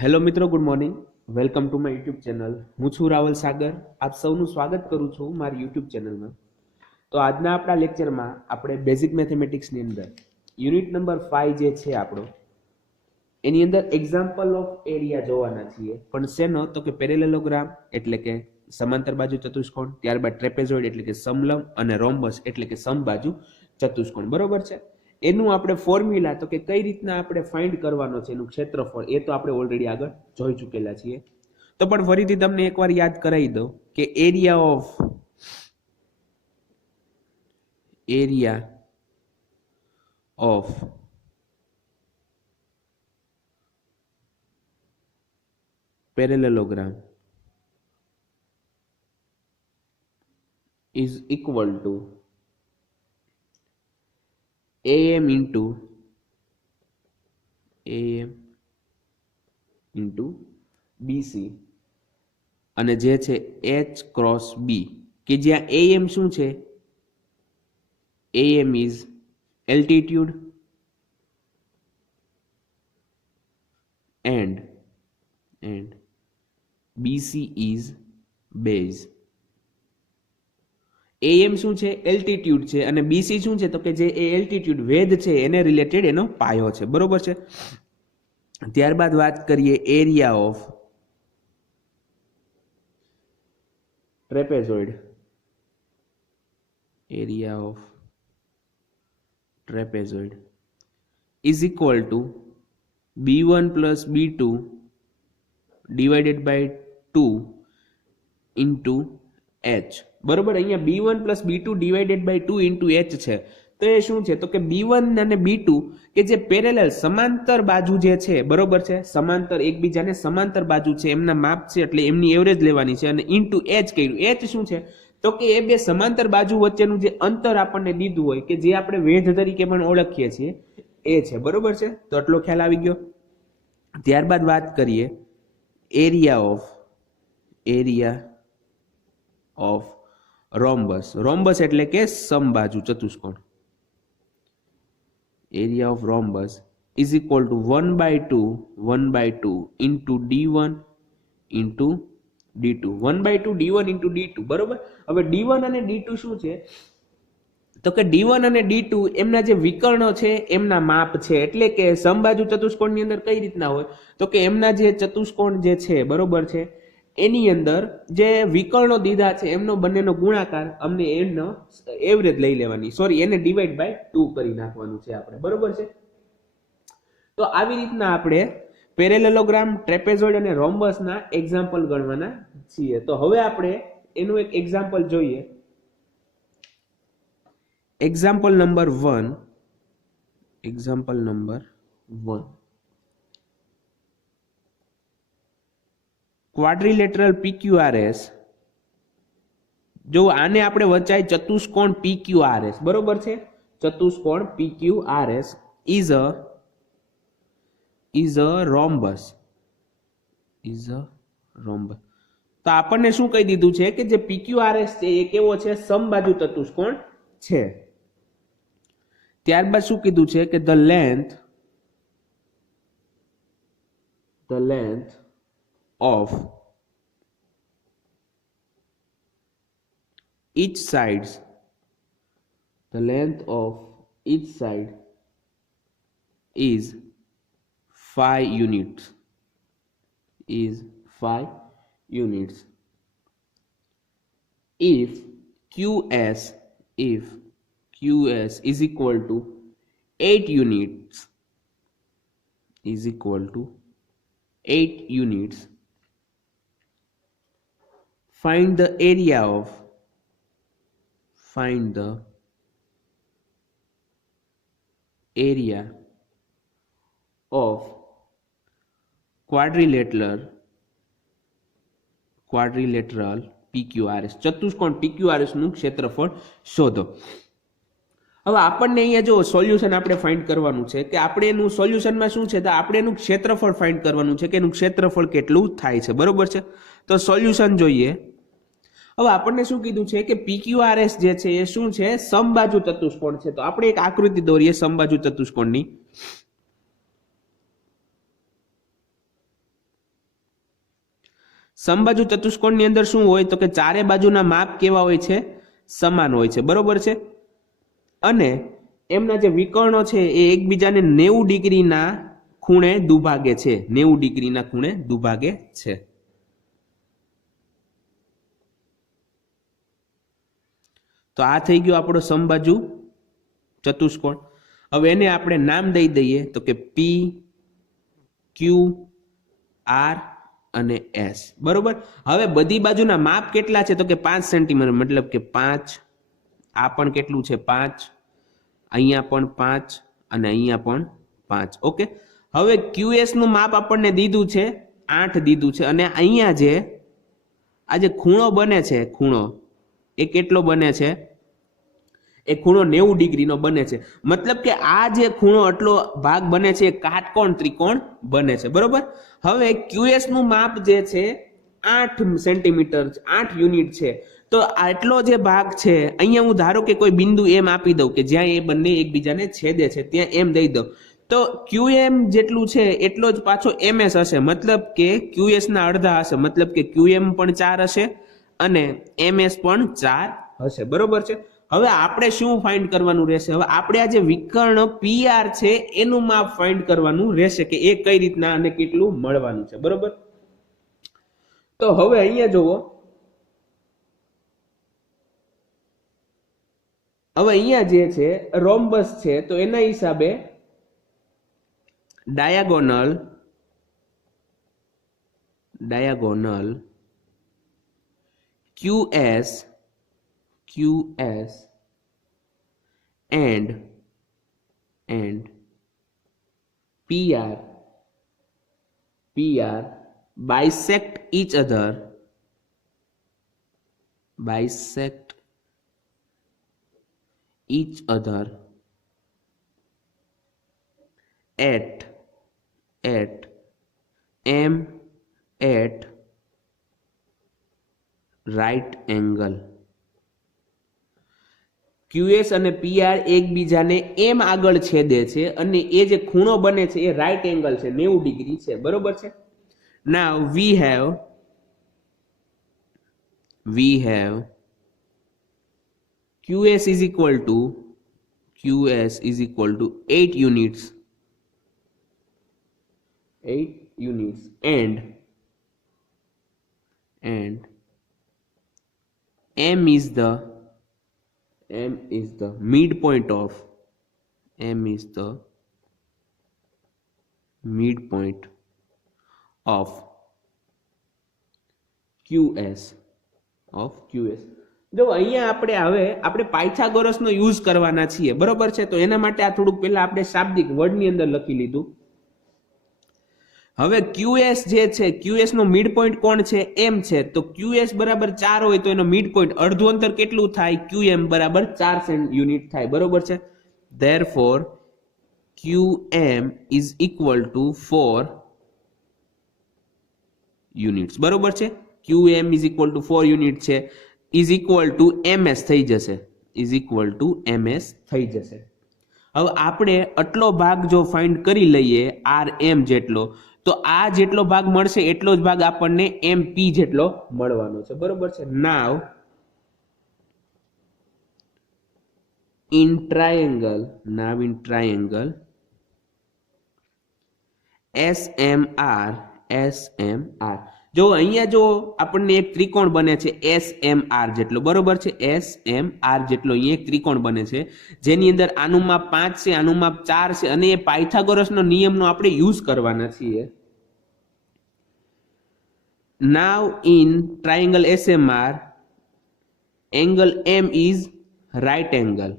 Hello મિત્રો, good morning. Welcome to my YouTube channel. હું છું રાવલ સાગર. આપ સૌનું સ્વાગત કરું છું મારી યુટ્યુબ ચેનલમાં. તો આજના આપણા લેક્ચરમાં આપણે બેઝિક મેથેમેટિક્સની અંદર યુનિટ નંબર 5 જે છે આપણો, એની અંદર એક્ઝામ્પલ ઓફ એરિયા જોવાના છીએ. પણ શેનો? તો કે પેરેલેલોગ્રામ એટલે કે સમાંતર બાજુ ચતુષ્કોણ, ત્યારબાદ ટ્રેપેઝોઇડ એટલે કે સમલંબ, અને રોમ્બસ એટલે કે સમબાજુ ચતુષ્કોણ. બરોબર છે. એનું આપણે ફોર્મ્યુલા તો કે કઈ રીતના આપણે ફાઇન્ડ કરવાનો છે એનું ક્ષેત્રફળ, એ તો આપણે ઓલરેડી આગળ જોઈ ચૂકેલા છીએ. તો પણ ફરીથી તમને એકવાર યાદ કરાવી દઉં કે area of parallelogram is equal to AM into BC અને જે છે H cross B, કે જ્યાં AM શું છે? AM is altitude and BC is base. AM શું છે? એલ્ટિટ્યુડ છે. અને BC શું છે? તો કે જે એલ્ટિટ્યુડ વેધ છે એને રિલેટેડ એનો પાયો છે. બરોબર છે. ત્યારબાદ વાત કરીએ area of trapezoid. Area of trapezoid is equal to B1 plus B2 divided by 2 into H. બરોબર. અહીંયા B1 plus B2 divided by 2 into H છે. તો એ શું છે? તો કે B1 અને B2 કે જે પેરેલલ સમાંતર બાજુ જે છે, બરોબર છે, સમાંતર એકબીજાને સમાંતર બાજુ છે, એમના માપ છે, એટલે એમની એવરેજ લેવાની છે. અને ઇન્ટુ H કર્યું. H શું છે? તો કે એ બે સમાંતર બાજુ વચ્ચેનું જે અંતર આપણને દીધું હોય, કે જે આપણે વેધ તરીકે પણ ઓળખીએ છીએ, એ છે. બરોબર છે. તો આટલો ખ્યાલ આવી ગયો. ત્યારબાદ વાત કરીએ એરિયા ઓફ રોમ્બસ. રોમ્બસ એટલે કે સમબાજુ ચતુષ્કોણ. Area of rhombus is equal to 1/2 into D1 into D2. 1/2 D1 into D2. બરોબર. હવે D1 અને D2 શું છે? તો કે D1 અને D2 એમના જે વિકર્ણો છે એમના માપ છે. એટલે કે સમબાજુ ચતુષ્કોણની અંદર કઈ રીતના હોય? તો કે એમના જે ચતુષ્કોણ જે છે, બરોબર છે, એની અંદર જે વિકર્ણો દીધા છે એમનો બંનેનો ગુણાકાર અમને એનો એવરેજ લઈ લેવાની, સોરી, એને ડિવાઈડ બાય 2 કરી નાખવાનું છે આપણે. બરોબર છે. તો આવી રીતના આપણે પેરેલેલોગ્રામ, ટ્રેપેઝોઇડ અને રોમ્બસના એક્ઝામ્પલ ગણવાના છીએ. તો હવે આપણે એનું એક એક્ઝામ્પલ જોઈએ. Example number 1. Quadrilateral PQRS. જો આને આપણે વચાય ચતુષ્કોણ PQRS. બરોબર છે. ચતુષ્કોણ PQRS is a rhombus. તો આપણને શું કહી દીધું છે? કે જે PQRS છે એ કેવો છે? સમબાજુ ચતુષ્કોણ છે. ત્યારબાદ શું કીધું છે? કે the length of each side is 5 units. If QS is equal to 8 units, find the area of quadrilateral PQRS. ચતુષ્કોણ PQRS નું ક્ષેત્રફળ શોધો. હવે આપણને અહીંયા જો સોલ્યુશન આપણે ફાઇન્ડ કરવાનું છે, કે આપણે એનું સોલ્યુશનમાં શું છે? તો આપણે એનું ક્ષેત્રફળ ફાઇન્ડ કરવાનું છે, કે એનું ક્ષેત્રફળ કેટલું થાય છે. બરોબર છે. તો સોલ્યુશન જોઈએ. હવે આપણને શું કીધું છે? કે PQRS જે છે એ શું છે? સમબાજુ ચતુષ્કોણ છે. તો આપણે એક આકૃતિ દોરીએ સમબાજુ ચતુષ્કોણની. સમબાજુ ચતુષ્કોણની અંદર શું હોય તો કે ચારે બાજુના માપ કેવા હોય છે? સમાન હોય છે, બરોબર છે. અને એમના જે વિકર્ણો છે એ એકબીજાને 90 ડિગ્રીના ખૂણે દુભાગે છે, 90 ડિગ્રીના ખૂણે દુભાગે છે. તો આ થઈ ગયો આપણો સમબાજુ ચતુષ્કોણ. હવે એને આપણે નામ દઈ દઈએ તો કે પી, ક્યુ, આર અને એસ, બરોબર. હવે બધી બાજુના માપ કેટલા છે તો કે 5 સેન્ટીમીટર, મતલબ કે 5. આ પણ કેટલું છે? 5. અહીંયા પણ 5 અને અહીંયા પણ 5. ઓકે. હવે QS નું માપ આપણને દીધું છે 8 દીધું છે, અને અહીંયા જે આ જે ખૂણો બને છે, ખૂણો એ કેટલો બને છે? એ ખૂણો 90 ડિગ્રીનો બને છે. મતલબ કે આ જે ખૂણો આટલો ભાગ બને છે એ કાટકોણ ત્રિકોણ બને છે, બરોબર. હવે QS નું માપ જે છે 8 સેન્ટીમીટર, 8 યુનિટ છે. તો આટલો જે ભાગ છે અહીંયા હું ધારો કે કોઈ બિંદુ એમ આપી દઉં કે જ્યાં એ બંને એકબીજાને છેદે છે, ત્યાં એમ દઈ દઉં, તો QM જેટલું છે એટલો જ પાછો MS હશે. મતલબ કે QS ના અડધા હશે, મતલબ કે QM પણ 4 હશે અને MS પણ 4 હશે, બરોબર છે. હવે આપણે શું ફાઇન્ડ કરવાનું રહેશે? હવે આપણે આ જે વિકર્ણ PR છે એનું માપ ફાઇન્ડ કરવાનું રહેશે કે એ કઈ રીતના અને કેટલું મળવાનું છે, બરોબર. તો હવે અહીંયા જુઓ, હવે અહીંયા જે છે રોમ્બસ છે, તો એના હિસાબે diagonal QS and PR bisect each other at right angle. QS અને PR એકબીજાને એમ આગળ છેદે છે અને એ જે ખૂણો બને છે એ રાઈટ એંગલ છે, 90 ડિગ્રી છે, બરોબર છે. Now we have QS is equal to 8 units, and M is the midpoint of QS. જો અહીંયા આપણે પાયથાગોરસનો યુઝ કરવાના છીએ, બરોબર છે. તો એના માટે આ થોડુંક પહેલા આપણે શાબ્દિક વર્ડની અંદર લખી લીધું. હવે QS જે છે, QS નો મિડ પોઈન્ટ કોણ છે? M છે. તો QS બરાબર 4 હોય તો એનો મિડ પોઈન્ટ અડધું અંતર કેટલું થાય? QM બરાબર 4 યુનિટ થાય, બરોબર છે. Therefore QM is equal to 4 units, બરોબર છે. QM is equal to 4 unit છે, is equal to MS થઈ જશે, હવે આપણે આટલો ભાગ જો ફાઇન્ડ કરી લઈએ RM જેટલો, તો આ જેટલો ભાગ મળશે એટલો જ ભાગ આપણને MP જેટલો મળવાનો છે, બરોબર છે. Now in triangle SMR, જો અહીંયા જો આપણને એક ત્રિકોણ બને છે SMR જેટલો, બરોબર છે. SMR જેટલો અહીંયા એક ત્રિકોણ બને છે જેની અંદર આનું માપ 5 છે, આનું માપ 4 છે, અને એ પાયથાગોરસનો નિયમનો આપણે યુઝ કરવાના છીએ. Now in triangle SMR, angle M is right angle,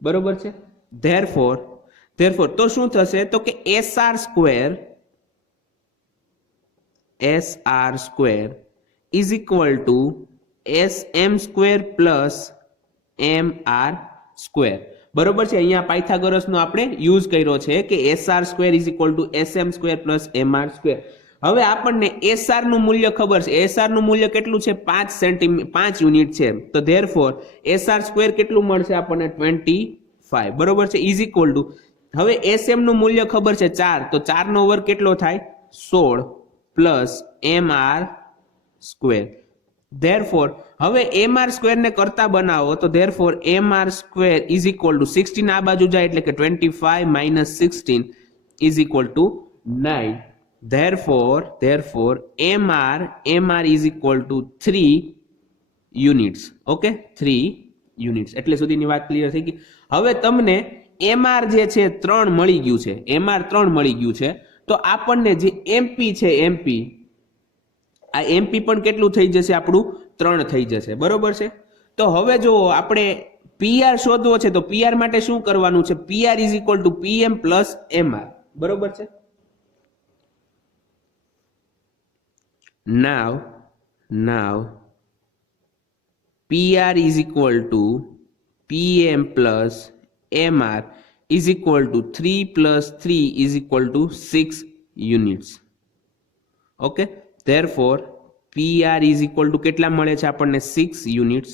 બરોબર છે. Therefore તો શું થશે તો કે SR square is equal to SM square plus MR square, બરોબર છે. અહીંયા પાયથાગોરસનો આપણે યુઝ કર્યો છે કે SR square is equal to SM square plus MR square. હવે આપણને SR નું મૂલ્ય ખબર છે. SR નું મૂલ્ય કેટલું છે? 5 યુનિટ છે. તો therefore SR square કેટલું મળશે આપણને? 25, બરોબર છે. is equal to હવે SM નું મૂલ્ય ખબર છે 4, તો 4 નો વર્ગ કેટલો થાય 16 પ્લસ MR સ્ક્વેર. ધેરફોર હવે MR સ્ક્વેર ને કરતા બનાવો તો therefore MR square is equal two 16 આ બાજુ જાય એટલે કે 25 minus 16 is equal two 9. Therefore MR is equal to 3 units. Okay 3 units. એટલે સુધીની વાત ક્લિયર થઈ ગઈ. હવે તમને MR જે છે 3 મળી ગયું છે, MR 3 મળી ગયું છે, તો આપણને જે MP છે MP, આ MP પણ કેટલું થઈ જશે આપણું 3 થઈ જશે. બરોબર છે. તો હવે જો આપણે PR શોધવો છે તો PR માટે શું કરવાનું છે, PR is equal to PM plus MR. બરોબર છે. Now PR is equal to PM plus MR is equal to 3 plus 3 is equal to 6 units. Okay. Therefore PR is equal to કેટલા મળે છે આપણને 6 યુનિટ્સ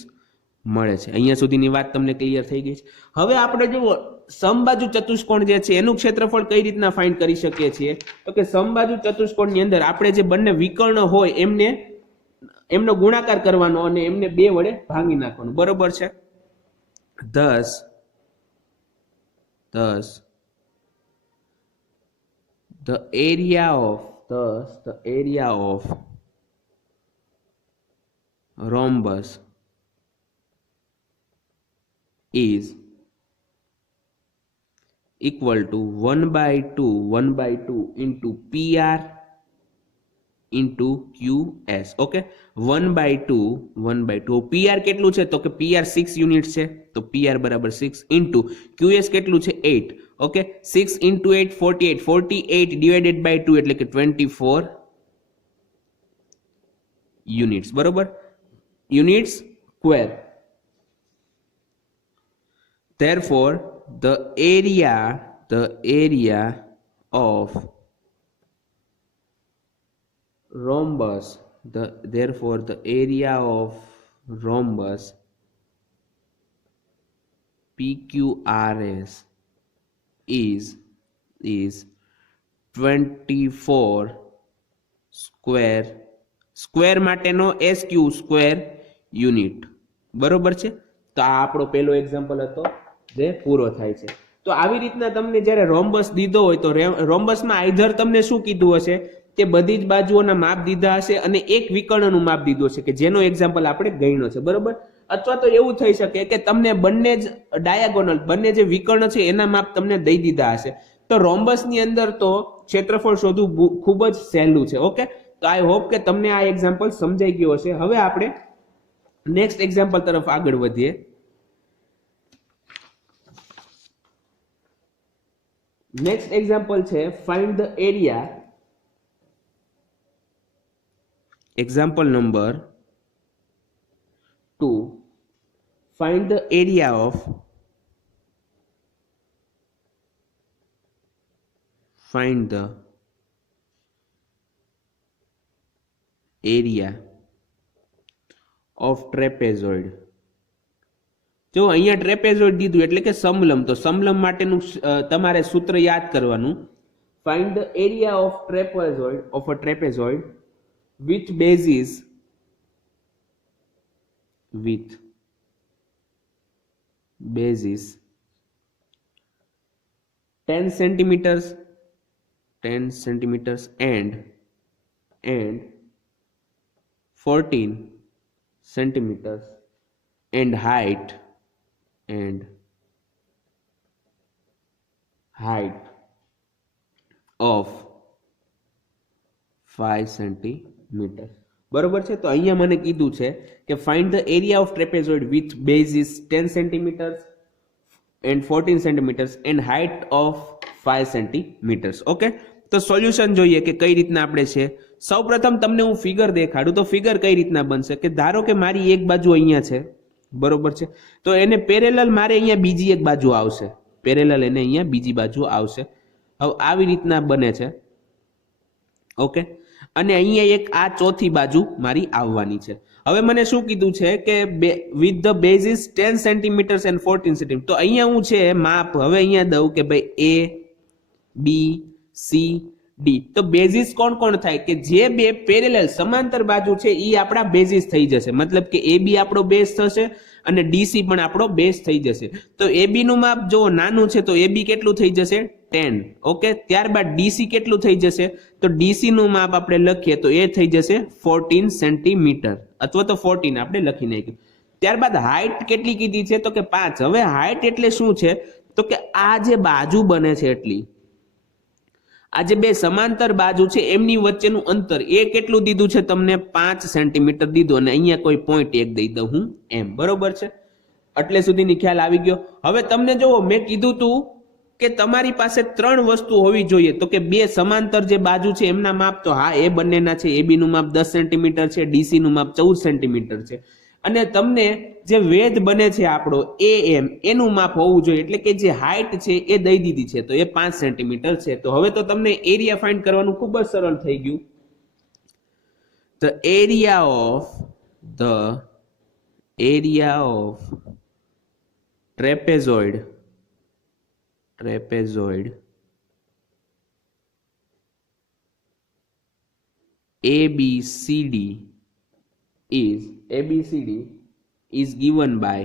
મળે છે. અહીંયા સુધીની વાત તમને ક્લિયર થઈ ગઈ છે. હવે આપણે જુઓ સમબાજુ ચતુષ્કોણ જે છે એનું ક્ષેત્રફળ કઈ રીતના ફાઇન્ડ કરી શકીએ છીએ, તો કે સમબાજુ ચતુષ્કોણની અંદર આપણે જે બંને વિકર્ણ હોય એમનો ગુણાકાર કરવાનો અને એમને 2 વડે ભાંગી નાખવાનું. બરોબર છે. thus the area of rhombus is equal to 1/2 into PR into QS. Okay 1/2 PR કેટલું છે તો કે PR 6 યુનિટ છે, તો PR બરાબર 6 into QS કેટલું છે 8. ઓકે 6 into 8 48 divided by 2 એટલે કે 24 યુનિટ્સ. બરોબર, units square. Therefore the area of rhombus PQRS is 24 square માટેનો SQ સ્ક્વેર યુનિટ. બરોબર છે. તો આ આપણો પહેલો એક્ઝામ્પલ હતો જે પૂરો થાય છે. તો આવી રીતના તમને જ્યારે રોમ્બસ દીધો હોય તો રોમ્બસમાં આઈધર તમને શું કીધું હશે કે બધી જ બાજુઓના માપ દીધા હશે અને એક વિકર્ણનું માપ દીધું હશે કે જેનો એક્ઝામ્પલ આપણે ગણ્યો છે. બરોબર. અથવા તો એવું થઈ શકે કે તમને બંને જ ડાયાગોનલ બંને જે વિકર્ણ છે એના માપ તમને દઈ દીધા હશે. તો રોમ્બસની અંદર તો ક્ષેત્રફળ શોધવું ખૂબ જ સહેલું છે. ઓકે, તો આઈ હોપ કે તમને આ એક્ઝામ્પલ સમજાઈ ગયો હશે. હવે આપણે નેક્સ્ટ એક્ઝામ્પલ તરફ આગળ વધીએ. નેક્સ્ટ એક્ઝામ્પલ છે find the area. Example number 2. Find the area of trapezoid. જો અહીંયા ટ્રેપેઝોઇડ દીધું એટલે કે સમલંબ, તો સમલંબ માટેનું તમારે સૂત્ર યાદ કરવાનું. Find the area of trapezoid with bases 10 centimeters and 14 centimeters and height of 5 centimeters. બરોબર છે. તો અહીંયા મને કીધું છે કે find the area of trapezoid with base is 10 centimeters and 14 centimeters and height of 5 centimeters. Okay, તો સોલ્યુશન જોઈએ કે કઈ રીતના આપણે છે. સૌપ્રથમ તમને હું ફિગર દેખાડું તો ફિગર કઈ રીતના બનશે કે ધારો કે મારી એક બાજુ અહીંયા છે. બરોબર છે. તો એને પેરેલલ મારે અહીંયા બીજી એક બાજુ આવશે, પેરેલલ એને અહીંયા બીજી બાજુ આવશે. હવે આવી રીતના બને છે. ઓકે, અને અહીંયા એક આ ચોથી બાજુ મારી આવવાની છે. હવે મને શું કીધું છે કે with the basis 10 centimetre and 14 centimetre. તો અહીંયા હું છે માપ હવે અહીંયા દઉં કે ભાઈ A B C D. તો બેઝિસ કોણ કોણ થાય કે જે બે પેરેલલ સમાંતર બાજુ છે એ આપણા બેઝિસ થઈ જશે. મતલબ કે AB આપણો બેઝ થશે અને DC પણ આપણો બેઝ થઈ જશે. તો AB નું માપ જો નાનું છે તો AB કેટલું થઈ જશે 10. ઓકે, ત્યારબાદ DC કેટલું થઈ જશે તો DC નું માપ આપણે લખીએ તો એ થઈ જશે 14 સેન્ટીમીટર અથવા તો 14 આપણે લખી નાખ્યું. ત્યારબાદ હાઈટ કેટલી કીધી છે તો કે 5. હવે હાઈટ એટલે શું છે તો કે આ જે બાજુ બને છે એટલી આ જે બે સમાંતર બાજુ છે એમની વચ્ચેનું અંતર એ કેટલું દીધું છે તમને 5 સેન્ટીમીટર દીધું અને અહીંયા કોઈ પોઈન્ટ એક દઈ દઉં હું એમ. બરોબર છે, એટલે સુધીની ખ્યાલ આવી ગયો. હવે તમને જોવો મેં કીધું તું કે તમારી પાસે 3 વસ્તુ હોવી જોઈએ. તો કે બે સમાંતર જે બાજુ છે એમના માપ તો હા એ બંનેના છે. AB નું માપ 10 સેન્ટીમીટર છે, DC નું માપ 14 સેન્ટીમીટર છે. અને તમને જે વેધ બને છે આપણો AM એનું માપ હોવું જોઈએ. એટલે કે જે હાઈટ છે એ દઈ દીધી છે તો એ 5 સેન્ટીમીટર છે. તો હવે તો તમને એરિયા ફાઇન્ડ કરવાનું ખૂબ જ સરળ થઈ ગયું. The area of trapezoid ABCD is given by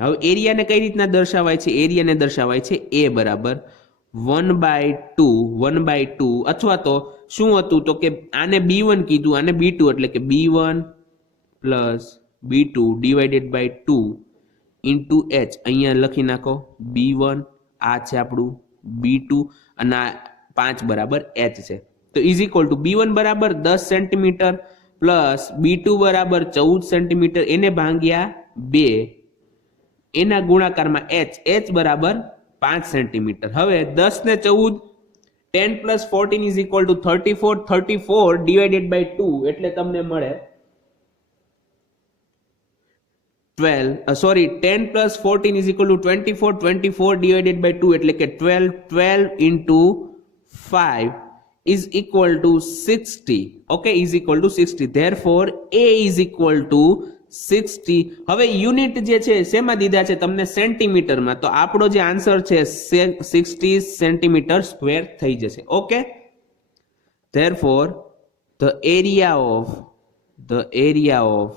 હવે એરિયાને કઈ રીતના દર્શાવાય છે? એરિયાને દર્શાવાય છે A બરાબર 1/2 અથવા તો શું હતું તો કે આને B1 કીધું આને B2 એટલે કે B1 plus B2 divided by 2 into H. અહીંયા લખી નાખો B1 આ છે આપણું B2 અને આ 5 બરાબર H છે. તો ઇઝ ઇક્વલ ટુ B1 બરાબર 10 સેન્ટીમીટર પ્લસ B2 બરાબર 14 સેન્ટીમીટર એને ભાગ્યા 2 એના ગુણાકારમાં H બરાબર 5 સેન્ટીમીટર. હવે 10 ને 14 10 plus 14 is equal to 34 divided by 2 એટલે તમને મળે 10 plus 14 is equal to 24 divided by 2 એટલે કે 12 into 5 is equal to 60. Okay, is equal to 60. Therefore A is equal to 60. હવે યુનિટ જે છે શેમાં દીધા છે તમને સેન્ટીમીટરમાં. તો આપણો જે આન્સર છે 60 સેન્ટીમીટર સ્ક્વેર થઈ જશે. Okay, therefore the area of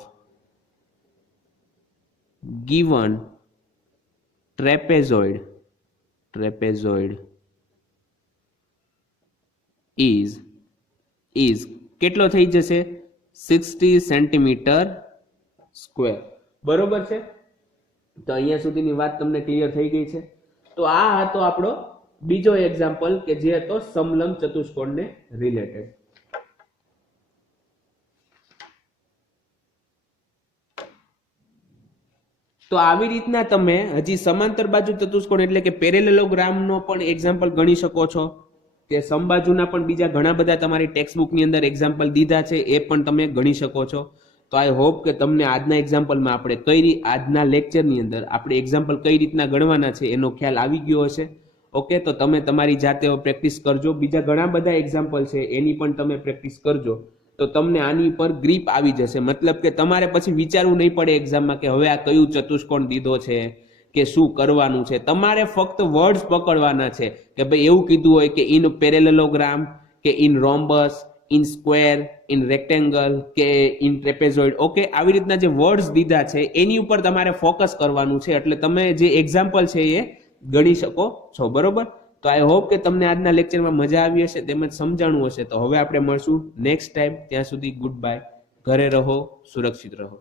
given trapezoid is કેટલો થઈ જશે 60 સેન્ટીમીટર સ્ક્વેર. બરોબર છે, તો અહીંયા સુધીની વાત તમને ક્લિયર થઈ ગઈ છે. તો આ હતો આપણો બીજો એક્ઝામ્પલ કે જે હતો સમલંબ ચતુષ્કોણને રિલેટેડ. તો આવી રીતના તમે હજી સમાંતર બાજુ ચતુષ્કોણ એટલે કે પેરેલેલોગ્રામનો પણ એક્ઝામ્પલ ગણી શકો છો. કે સમબાજુના પણ બીજા ઘણા બધા તમારી ટેક્સ્ટબુકની અંદર એક્ઝામ્પલ દીધા છે એ પણ તમે ગણી શકો છો. તો આઈ હોપ કે તમને આજના એક્ઝામ્પલમાં આપણે આજના લેક્ચરની અંદર આપણે એક્ઝામ્પલ કઈ રીતના ગણવાના છે એનો ખ્યાલ આવી ગયો હશે. ઓકે, તો તમે તમારી જાતે પ્રેક્ટિસ કરજો. બીજા ઘણા બધા એક્ઝામ્પલ છે એની પણ તમે પ્રેક્ટિસ કરજો તો તમને આની પર ગ્રીપ આવી જશે. મતલબ કે તમારે પછી વિચારવું નહીં પડે એક્ઝામમાં કે હવે આ કયું ચતુષ્કોણ દીધો છે કે શું કરવાનું છે. તમારે ફક્ત વર્ડ્સ પકડવાના છે કે ભાઈ એવું કીધું હોય કે ઇન પેરેલેલોગ્રામ કે in rhombus, in square, in rectangle કે ઇન ટ્રેપેઝોઇડ. ઓકે, આવી રીતના જે વર્ડ્સ દીધા છે એની ઉપર તમારે ફોકસ કરવાનું છે એટલે તમે જે એક્ઝામ્પલ છે એ ગણી શકો છો. બરોબર, તો આઈ હોપ કે તમને આજના લેક્ચરમાં મજા આવી હશે તેમજ સમજાણું હશે. તો હવે આપણે મળશું નેક્સ્ટ ટાઈમ. ત્યાં સુધી ગુડ બાય. ઘરે રહો, સુરક્ષિત રહો.